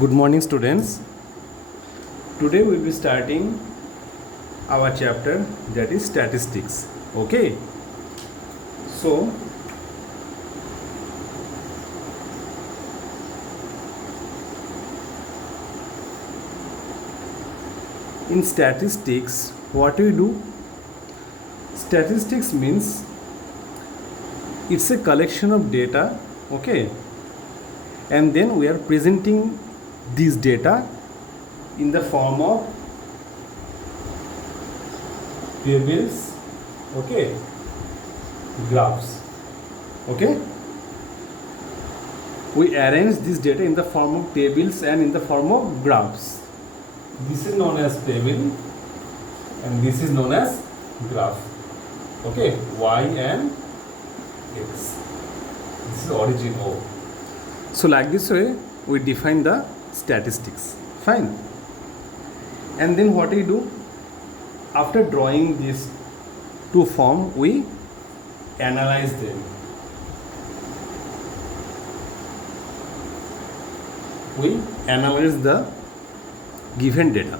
Good morning, students. Today we will be starting our chapter, that is statistics. Okay. So, in statistics, what we do? Statistics means it's a collection of data. Okay. And then we are presenting this data in the form of tables, okay, graphs, okay. We arrange this data in the form of tables and in the form of graphs. This is known as table and this is known as graph, okay, y and x. This is origin O. So like this way we define the statistics. Fine. And then what we do? After drawing these two form, we analyze them. We analyze the given data.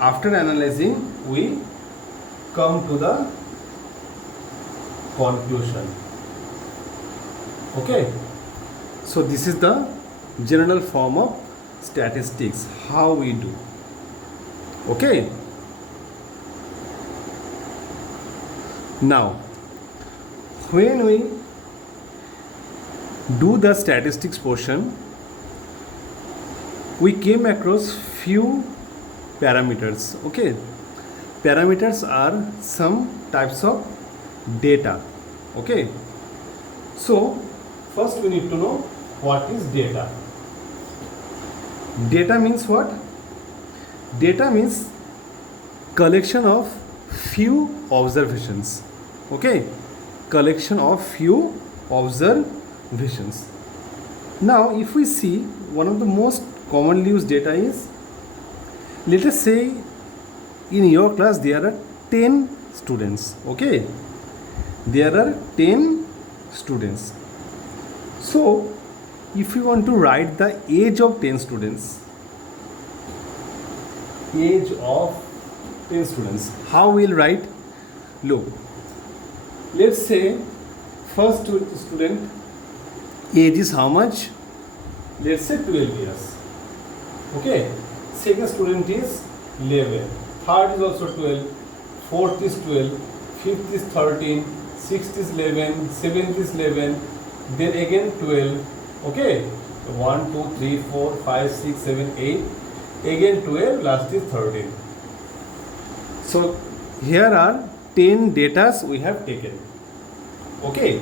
After analyzing, we come to the conclusion. Okay. So this is the general form of statistics, how we do. Okay. Now, when we do the statistics portion, we came across few parameters. Okay. Parameters are some types of data. Okay. So, first we need to know what is data. Data means what? Data means collection of few observations. Okay, collection of few observations. Now, if we see, one of the most commonly used data is, let us say in your class there are 10 students. Okay, there are 10 students. So, if we want to write the age of 10 students, how we'll write? Look, let's say first student age is how much? Let's say 12 years. Okay. Second student is 11. Third is also 12. Fourth is 12. Fifth is 13. Sixth is 11. Seventh is 11. Then again 12. Okay, so 1, 2, 3, 4, 5, 6, 7, 8. Again 12, last is 13. So here are 10 datas we have taken. Okay,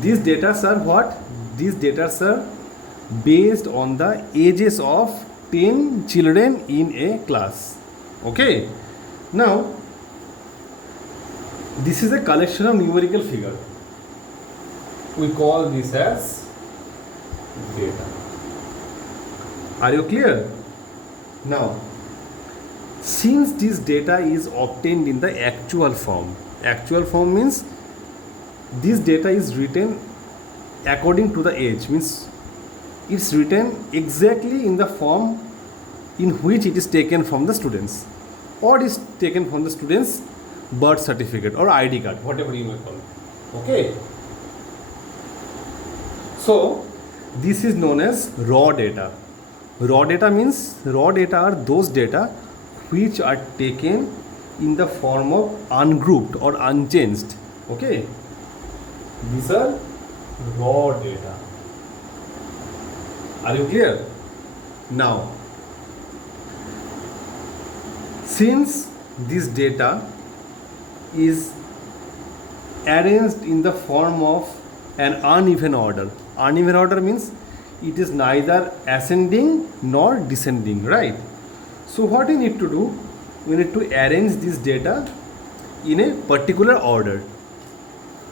these datas are what? These datas are based on the ages of 10 children in a class. Okay, now this is a collection of numerical figure. We call this as data. Are you clear? Now, since this data is obtained in the actual form means this data is written according to the age, means it's written exactly in the form in which it is taken from the students, or is taken from the students' birth certificate or ID card, whatever you may call it. Okay. So this is known as raw data. Raw data means, raw data are those data which are taken in the form of ungrouped or unchanged. Okay. These are raw data. Are you clear? Now, since this data is arranged in the form of an uneven order. Uneven order means it is neither ascending nor descending, right? So what we need to do? We need to arrange this data in a particular order.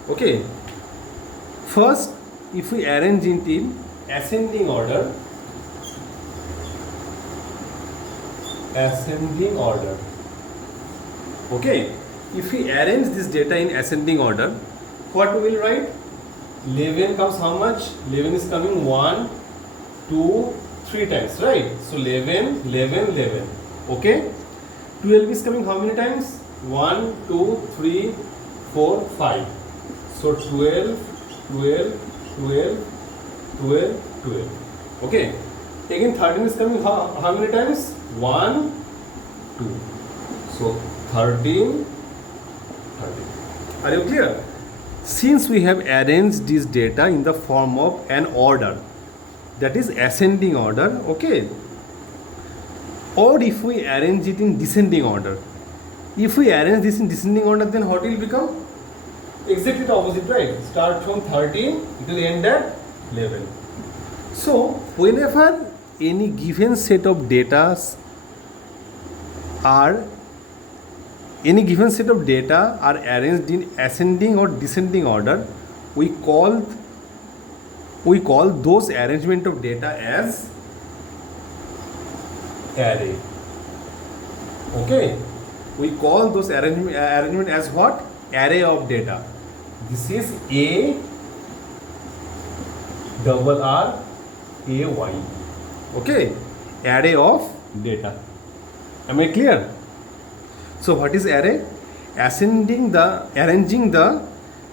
Okay. First, if we arrange it in ascending order, okay. If we arrange this data in ascending order, what we will write? 11 comes how much? 11 is coming 1, 2, 3 times, right? So 11, 11, 11. Okay? 12 is coming how many times? 1, 2, 3, 4, 5. So 12, 12, 12, 12, 12. Okay? Again 13 is coming how many times? 1, 2. So 13, 13. Are you clear? Since we have arranged this data in the form of an order, that is ascending order, okay? Or if we arrange it in descending order. If we arrange this in descending order, then what will become? Exactly the opposite, right? Start from 13, it will end at 11. So, whenever any given set of data are arranged in ascending or descending order, we call those arrangement of data as array. Okay, we call those arrangement as what? Array of data. This is A double R A Y. Okay, array of data. Am I clear? So what is array? Arranging the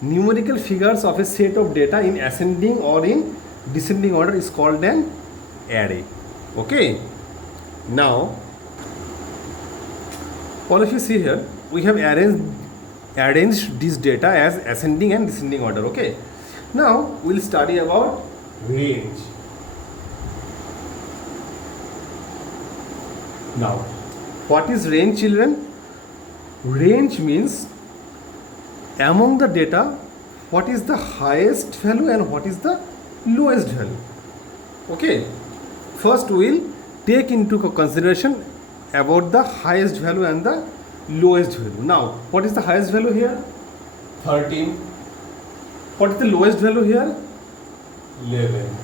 numerical figures of a set of data in ascending or in descending order is called an array. Okay. Now, all of you see here, we have arranged this data as ascending and descending order. Okay. Now we'll study about range. Now, what is range, children? Range means among the data, what is the highest value and what is the lowest value. Okay. First we will take into consideration about the highest value and the lowest value. Now, what is the highest value here? 13. What is the lowest value here? 11.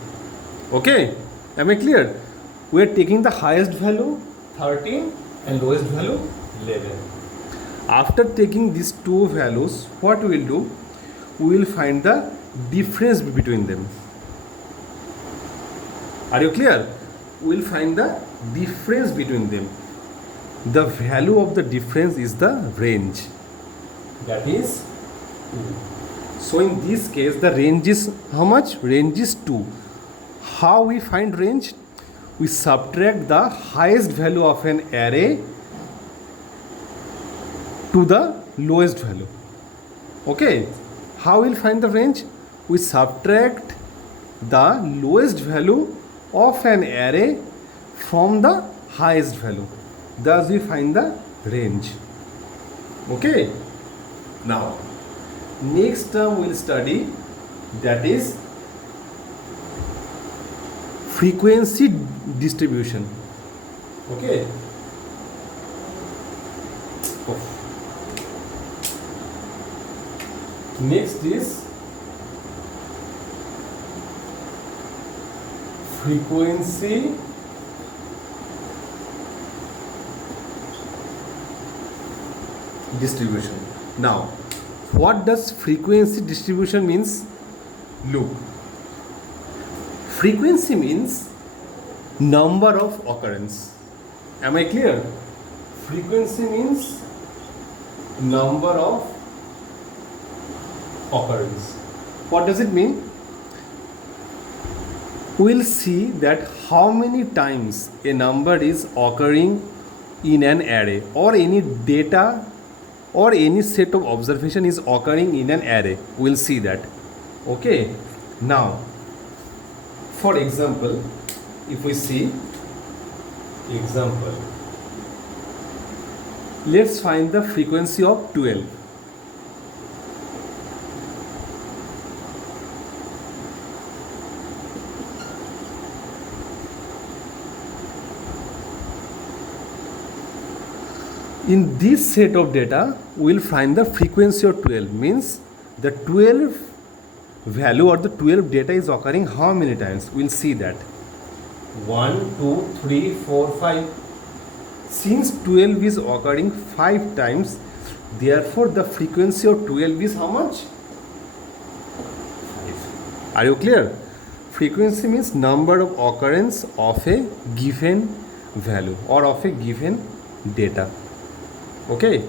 Okay. Am I clear? We are taking the highest value 13 and lowest value 11. After taking these two values, what we will do? We will find the difference between them. Are you clear? We will find the difference between them. The value of the difference is the range. That is 2. So in this case, the range is how much? Range is 2. How we find range? We subtract the highest value of an array to the lowest value. Okay. How we'll find the range? We subtract the lowest value of an array from the highest value. Thus we find the range. Okay. Now, next term we'll study, that is frequency distribution. Okay. Next is frequency distribution. Now, what does frequency distribution means? Look, frequency means number of occurrence. Am I clear? Frequency means number of occurrence. What does it mean? We'll see that how many times a number is occurring in an array, or any data or any set of observation is occurring in an array. We'll see that. Okay. Now, for example, if we see example, let's find the frequency of 12. In this set of data, we will find the frequency of 12, means the 12 value or the 12 data is occurring how many times? We will see that. 1, 2, 3, 4, 5. Since 12 is occurring 5 times, therefore the frequency of 12 is how much? 5. Are you clear? frequency means number of occurrence of a given value or of a given data. Okay,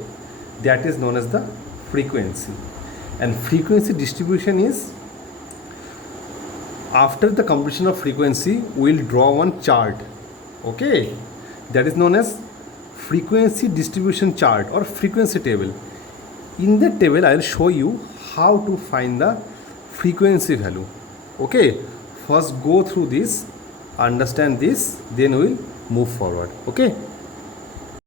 that is known as the frequency. And frequency distribution is, after the completion of frequency, we will draw one chart. Okay, that is known as frequency distribution chart or frequency table. In that table, I will show you how to find the frequency value. Okay, first go through this, understand this, then we will move forward. Okay.